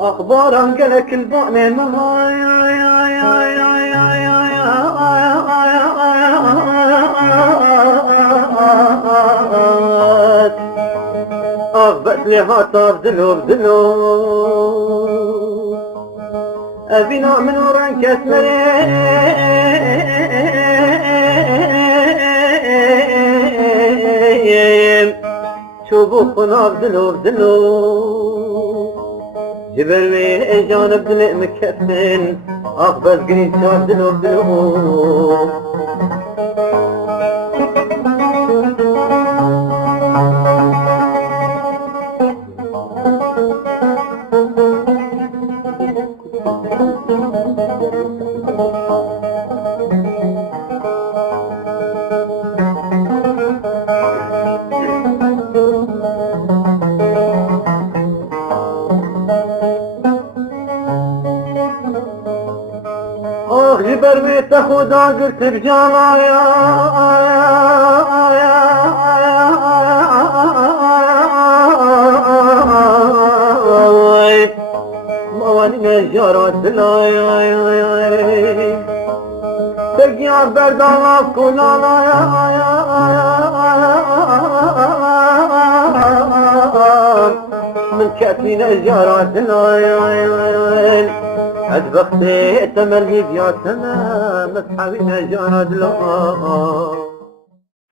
أخبارهم قالك البؤمن أغبت لي هاتف دلو أبينا من ورانك اسمرين شوفوا خناف دلو جبل لي جانب دل مكفن أخبز قريب شاف دلو جبر بيت خدا قلت بجانا مواني نجارات دلاي ترقيا بردانا كولانا من كاتبين نجارات دلاي أدبختي تملي بيا تمام أصحابي نجارة دلو